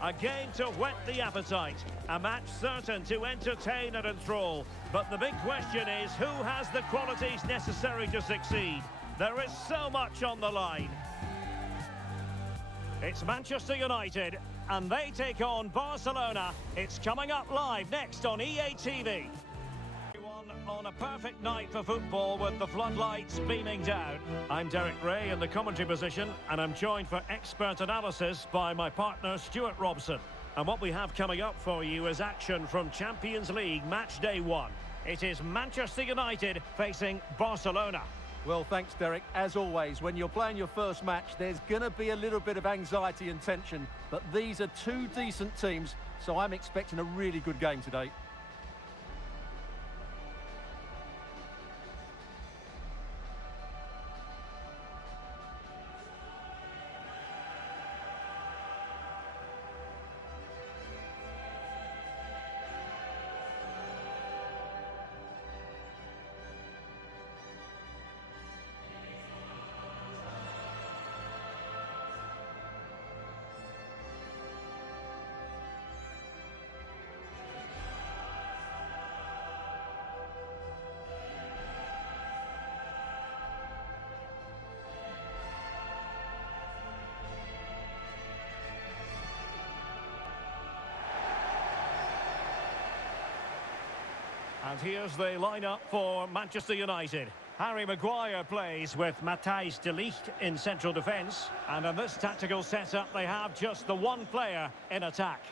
A game to whet the appetite. A match certain to entertain and enthrall. But the big question is, who has the qualities necessary to succeed? There is so much on the line. It's Manchester United, and they take on Barcelona. It's coming up live next on EA TV. On a perfect night for football with the floodlights beaming down. I'm Derek Ray in the commentary position, and I'm joined for expert analysis by my partner Stuart Robson. And what we have coming up for you is action from Champions League match day 1. It is Manchester United facing Barcelona. Well, thanks, Derek. As always, when you're playing your first match, there's going to be a little bit of anxiety and tension. But these are two decent teams, so I'm expecting a really good game today. And here's the lineup for Manchester United. Harry Maguire plays with Matthijs de Ligt in central defence. And in this tactical setup, they have just the one player in attack.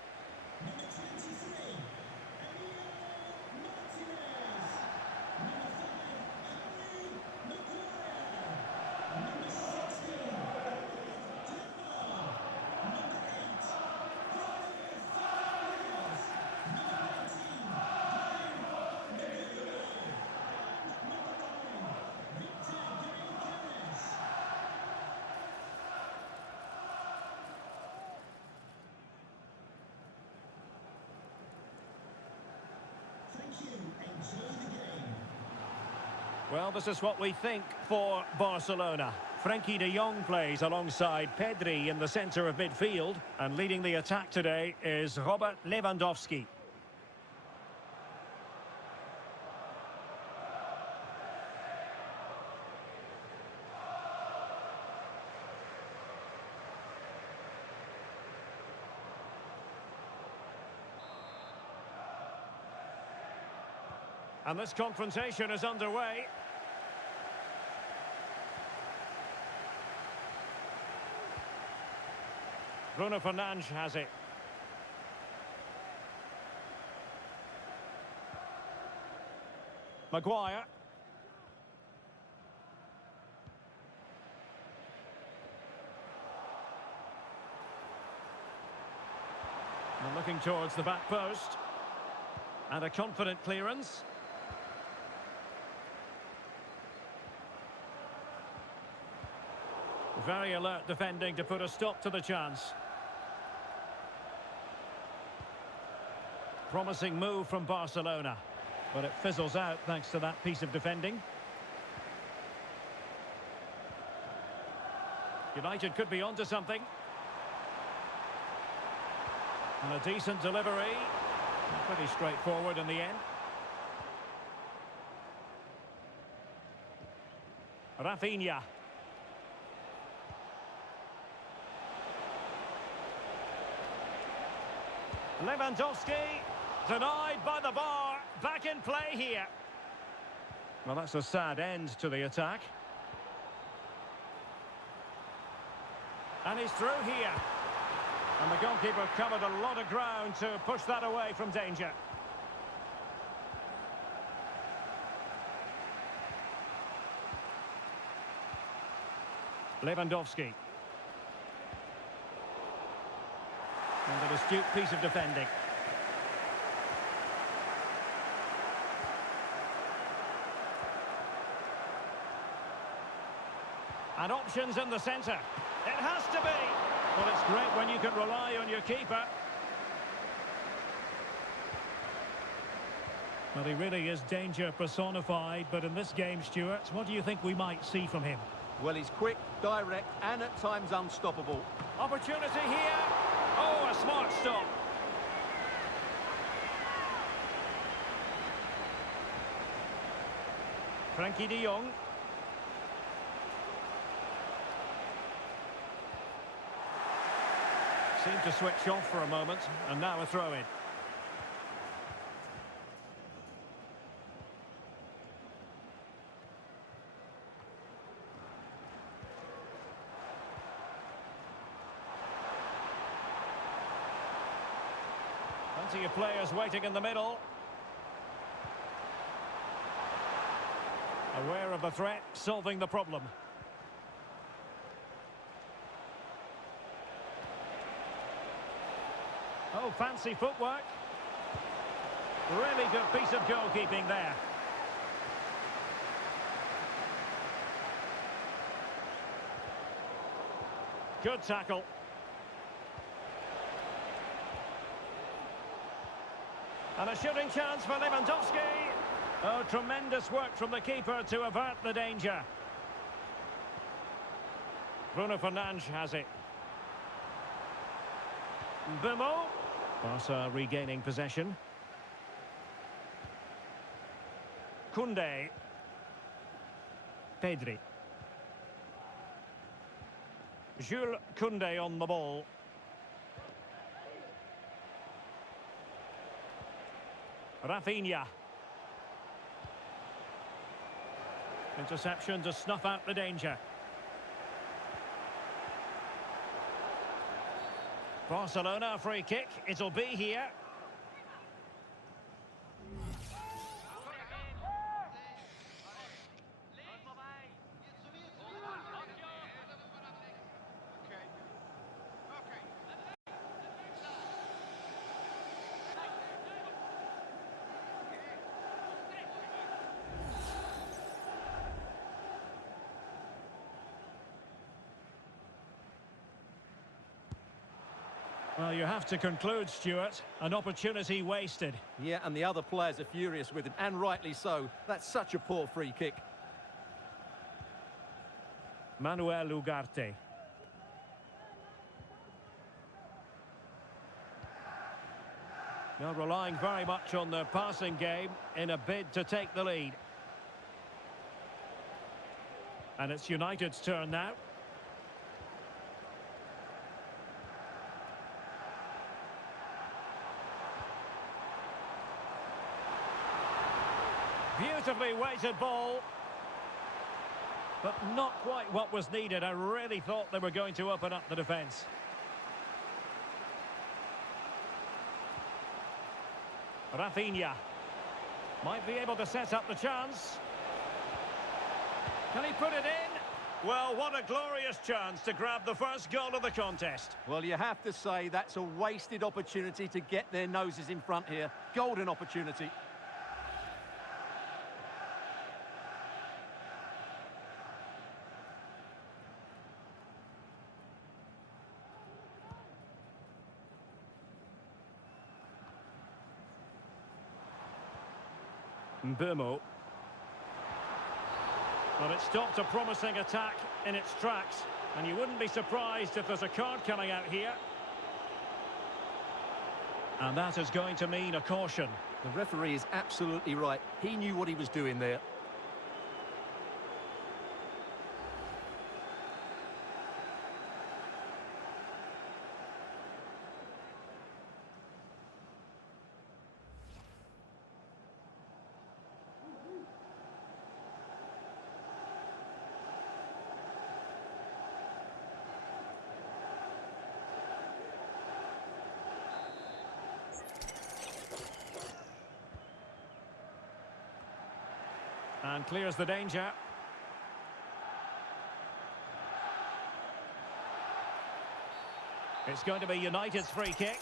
Well, this is what we think for Barcelona. Frenkie de Jong plays alongside Pedri in the centre of midfield. And leading the attack today is Robert Lewandowski. And this confrontation is underway. Bruno Fernandes has it. Maguire. And looking towards the back post. And a confident clearance. Very alert defending to put a stop to the chance. Promising move from Barcelona, but it fizzles out thanks to that piece of defending. United could be onto something. And a decent delivery. Pretty straightforward in the end. Rafinha. Lewandowski, denied by the bar, back in play here. Well, that's a sad end to the attack. And he's through here. And the goalkeeper covered a lot of ground to push that away from danger. Lewandowski. And an astute piece of defending. And options in the centre. It has to be. Well, it's great when you can rely on your keeper. Well, he really is danger personified, but in this game, Stuart, what do you think we might see from him? Well, he's quick, direct, and at times unstoppable. Opportunity here. Oh, a smart Frankie de Jong. Seemed to switch off for a moment, and now a throw-in. Plenty of players waiting in the middle. Aware of the threat, solving the problem. Oh, fancy footwork. Really good piece of goalkeeping there. Good tackle. And a shooting chance for Lewandowski. Oh, tremendous work from the keeper to avert the danger. Bruno Fernandes has it. Mzpanda. Barca regaining possession. Koundé. Pedri. Jules Koundé on the ball. Rafinha. Interception to snuff out the danger. Barcelona free kick. It'll be here. Well, you have to conclude, Stuart, an opportunity wasted. Yeah, and the other players are furious with him, and rightly so. That's such a poor free kick. Manuel Ugarte. Now relying very much on their passing game in a bid to take the lead. And it's United's turn now. Beautifully weighted ball. But not quite what was needed. I really thought they were going to open up the defence. Rafinha. Might be able to set up the chance. Can he put it in? Well, what a glorious chance to grab the first goal of the contest. Well, you have to say that's a wasted opportunity to get their noses in front here. Golden opportunity. Mzpanda. Well, it stopped a promising attack in its tracks, and you wouldn't be surprised if there's a card coming out here. And that is going to mean a caution. The referee is absolutely right. He knew what he was doing there. And clears the danger. It's going to be United's free kick.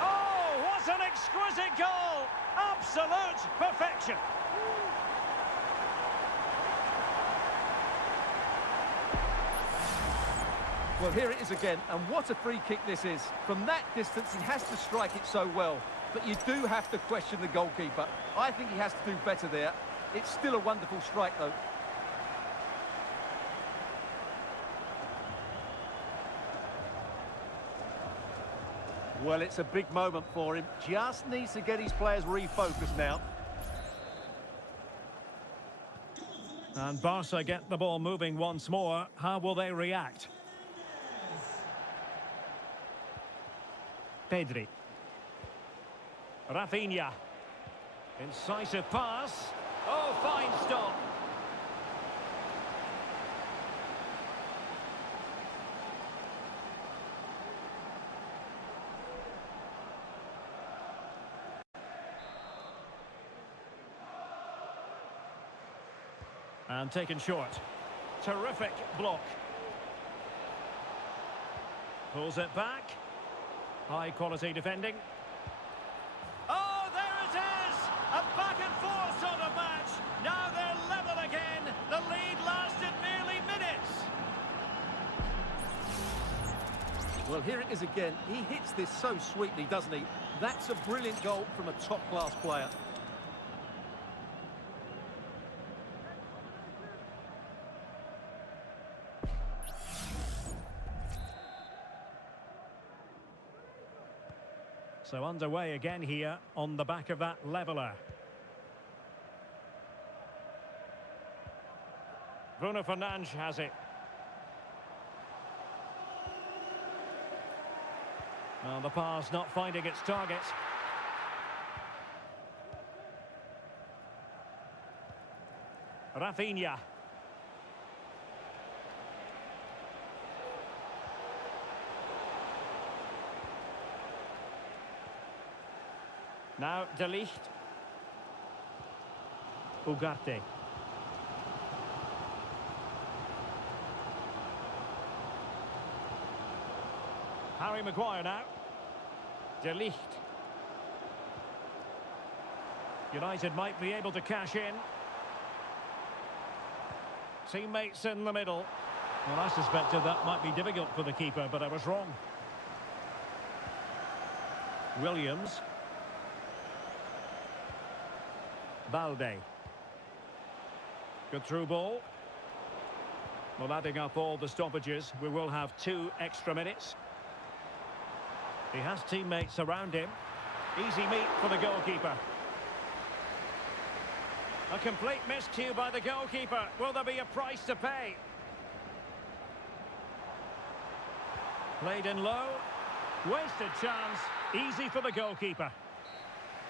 Oh, what an exquisite goal! Absolute perfection. Well, here it is again, and what a free kick this is. From that distance, he has to strike it so well. But you do have to question the goalkeeper. I think he has to do better there. It's still a wonderful strike, though. Well, it's a big moment for him. Just needs to get his players refocused now. And Barca get the ball moving once more. How will they react? Pedri. Rafinha. Incisive pass. Oh, fine stop. And taken short. Terrific block. Pulls it back. High quality defending. Oh, there it is! A back and forth sort of match. Now they're level again. The lead lasted nearly minutes. Well, here it is again. He hits this so sweetly, doesn't he? That's a brilliant goal from a top-class player. So underway again here on the back of that leveller. Bruno Fernandes has it. Well, the pass not finding its target. Rafinha. Now, De Ligt. Ugarte. Harry Maguire now. De Ligt. United might be able to cash in. Teammates in the middle. Well, I suspected that might be difficult for the keeper, but I was wrong. Williams. Balde. Good through ball. Well, adding up all the stoppages, we will have 2 extra minutes. He has teammates around him. Easy meet for the goalkeeper. A complete miscue by the goalkeeper. Will there be a price to pay? Played in low. Wasted chance. Easy for the goalkeeper.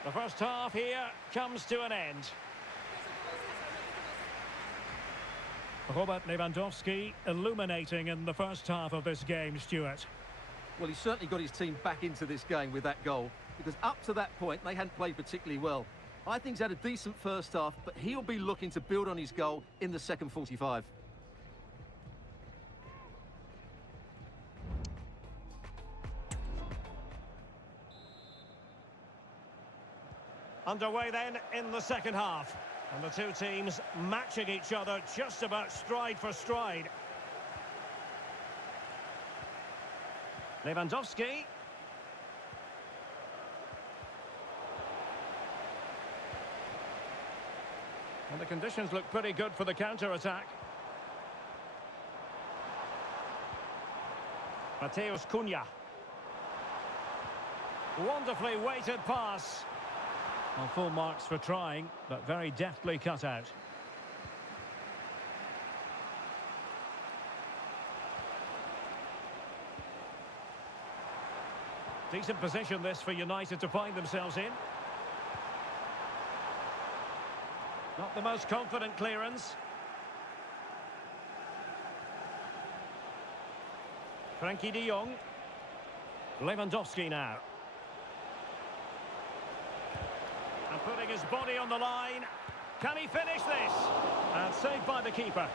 The first half here comes to an end. Robert Lewandowski illuminating in the first half of this game, Stuart. Well, he certainly got his team back into this game with that goal, because up to that point, they hadn't played particularly well. I think he's had a decent first half, but he'll be looking to build on his goal in the second 45. Underway then in the second half. And the two teams matching each other just about stride for stride. Lewandowski. And the conditions look pretty good for the counter-attack. Mateus Cunha. Wonderfully weighted pass. Well, full marks for trying, but very deftly cut out. Decent position this for United to find themselves in. Not the most confident clearance. Frankie de Jong. Lewandowski now. And putting his body on the line. Can he finish this? And saved by the keeper.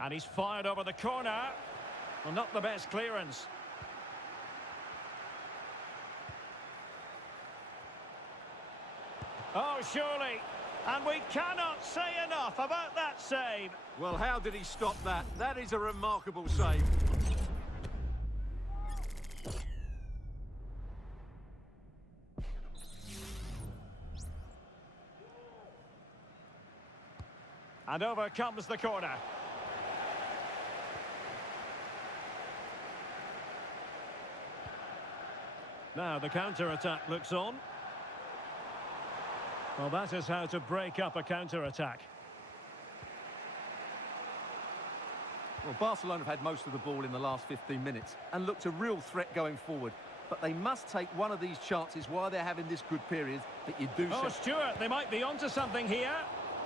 And he's fired over the corner. Well, not the best clearance. Oh, surely. And we cannot say enough about that save. Well, how did he stop that? That is a remarkable save. And over comes the corner. Now the counter-attack looks on. Well, that is how to break up a counter-attack. Well, Barcelona have had most of the ball in the last 15 minutes and looked a real threat going forward. But they must take one of these chances while they're having this good period that you do. Oh, Stuart, they might be onto something here.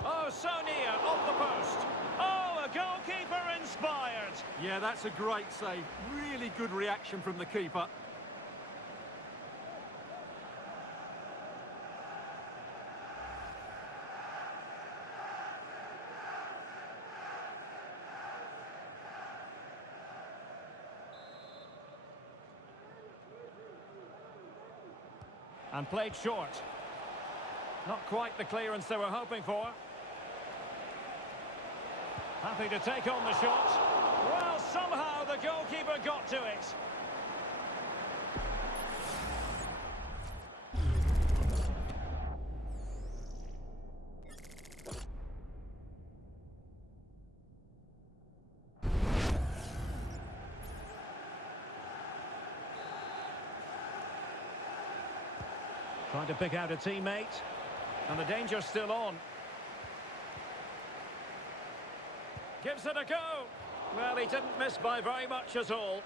Oh, so near, off the post. Oh, a goalkeeper inspired. Yeah, that's a great save. Really good reaction from the keeper. And played short. Not quite the clearance they were hoping for. Happy to take on the shot. Well, somehow the goalkeeper got to it. Trying to pick out a teammate. And the danger's still on. Gives it a go. Well, he didn't miss by very much at all.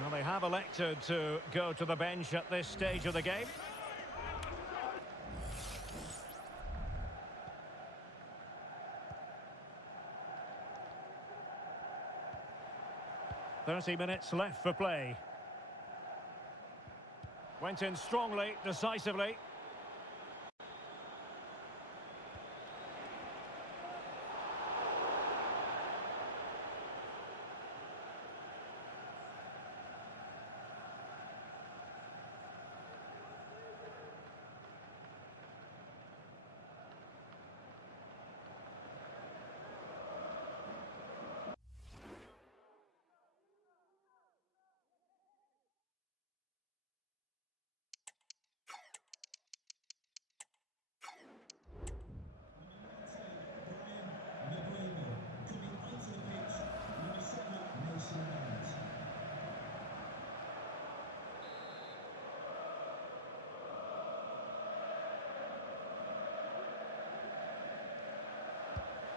Well, they have elected to go to the bench at this stage of the game. "30 minutes left for play. Went in strongly, decisively.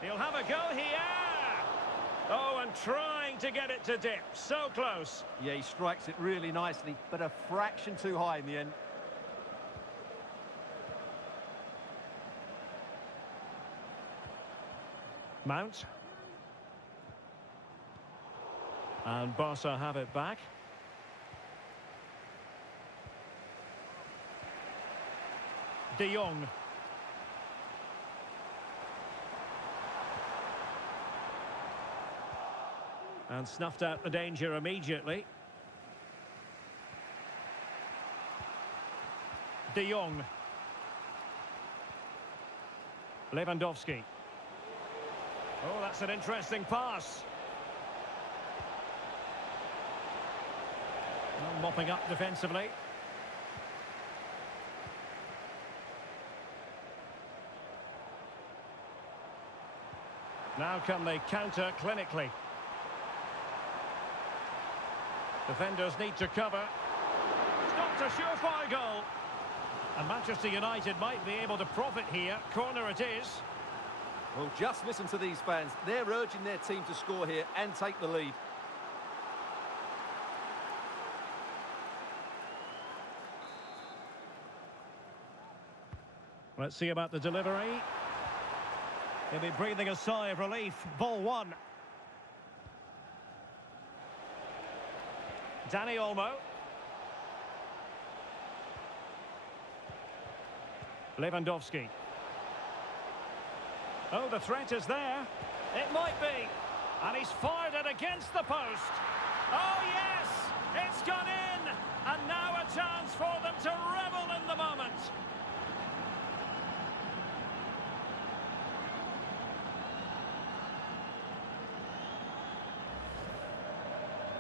He'll have a go here. Oh, and trying to get it to dip. So close. Yeah, he strikes it really nicely, but a fraction too high in the end. Mount. And Barca have it back. De Jong. And snuffed out the danger immediately. De Jong. Lewandowski. Oh, that's an interesting pass. Well, mopping up defensively. Now can they counter clinically? Defenders need to cover. Stopped a surefire goal. And Manchester United might be able to profit here. Corner it is. Well, just listen to these fans. They're urging their team to score here and take the lead. Let's see about the delivery. He'll be breathing a sigh of relief. Ball one. Dani Olmo. Lewandowski. Oh, the threat is there. It might be. And he's fired it against the post. Oh, yes! It's gone in! And now a chance for them to revel in the moment.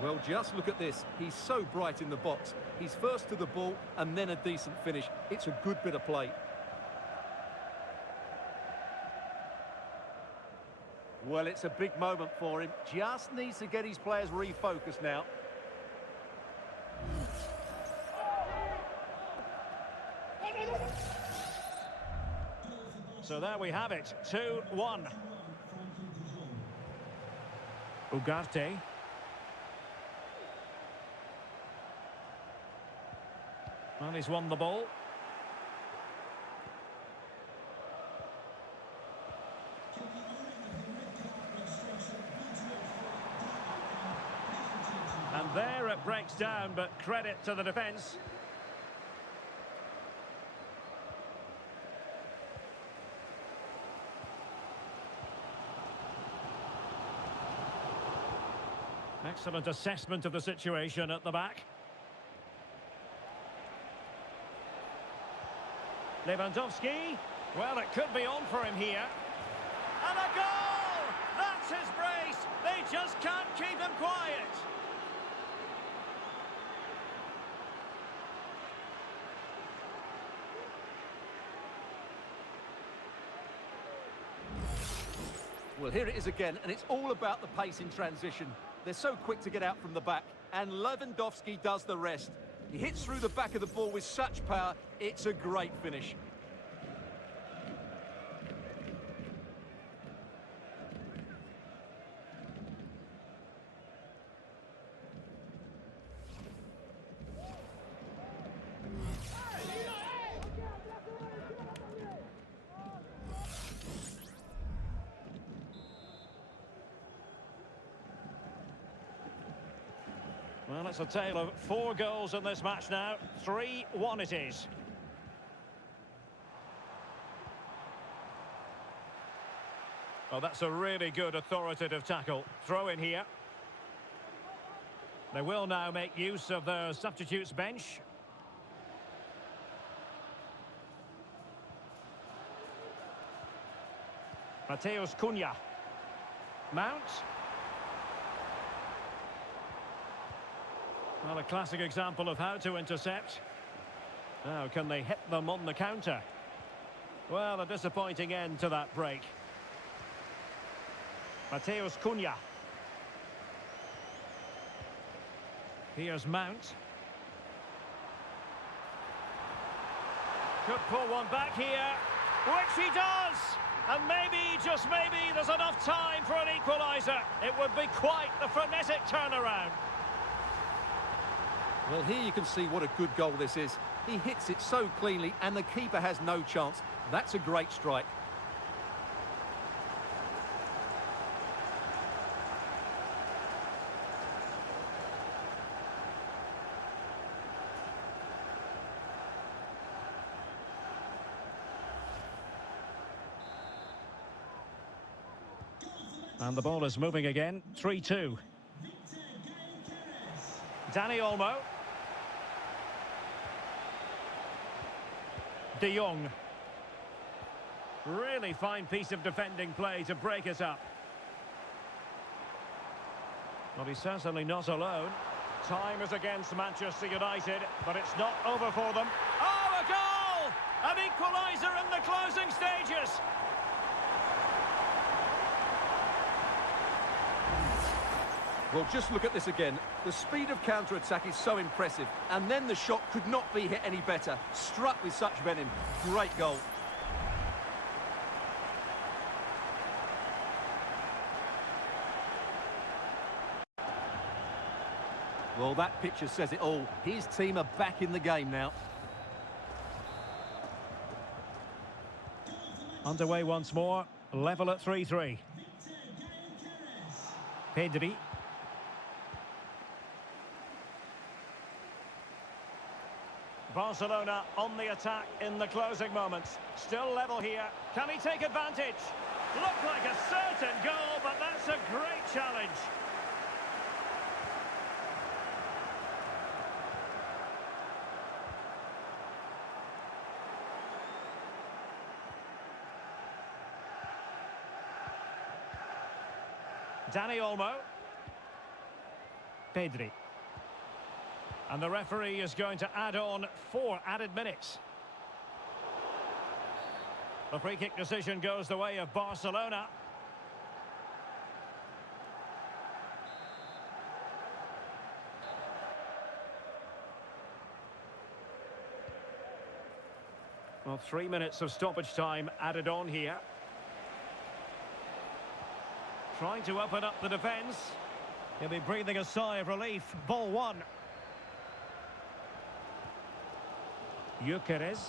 Well, just look at this. He's so bright in the box. He's first to the ball and then a decent finish. It's a good bit of play. Well, it's a big moment for him. Just needs to get his players refocused now. So there we have it, 2-1. Ugarte. And he's won the ball. And there it breaks down, but credit to the defence. Excellent assessment of the situation at the back. Lewandowski. Well, it could be on for him here. And a goal! That's his brace! They just can't keep him quiet. Well, here it is again, and it's all about the pace in transition. They're so quick to get out from the back, and Lewandowski does the rest. He hits through the back of the ball with such power, it's a great finish. Well, it's a tale of 4 goals in this match now. 3-1 it is. Oh, that's a really good authoritative tackle. Throw in here. They will now make use of their substitutes bench. Mateus Cunha. Mount. Well, a classic example of how to intercept. Now, can they hit them on the counter? Well, a disappointing end to that break. Mateus Cunha. Here's Mount. Could pull one back here, which he does! And maybe, just maybe, there's enough time for an equalizer. It would be quite the frenetic turnaround. Well, here you can see what a good goal this is. He hits it so cleanly, and the keeper has no chance. That's a great strike. And the ball is moving again, 3-2. Danny Olmo. De Jong. Really fine piece of defending play to break it up. Well, he's certainly not alone. Time is against Manchester United, but it's not over for them. Oh, a goal! An equaliser in the closing stages. Well, just look at this again. The speed of counter-attack is so impressive, and then the shot could not be hit any better. Struck with such venom. Great goal. Well, that picture says it all. His team are back in the game now. Underway once more, level at 3-3. Pedri. Barcelona on the attack in the closing moments. Still level here. Can he take advantage? Looked like a certain goal, but that's a great challenge. Danny Olmo. Pedri. And the referee is going to add on 4 added minutes. The free kick decision goes the way of Barcelona. Well, 3 minutes of stoppage time added on here. Trying to open up the defence. He'll be breathing a sigh of relief. Ball one. Gyokeres.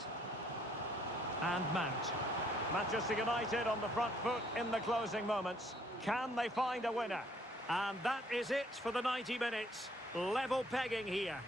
And Mount. Manchester United on the front foot in the closing moments. Can they find a winner? And that is it for the 90 minutes. Level pegging here.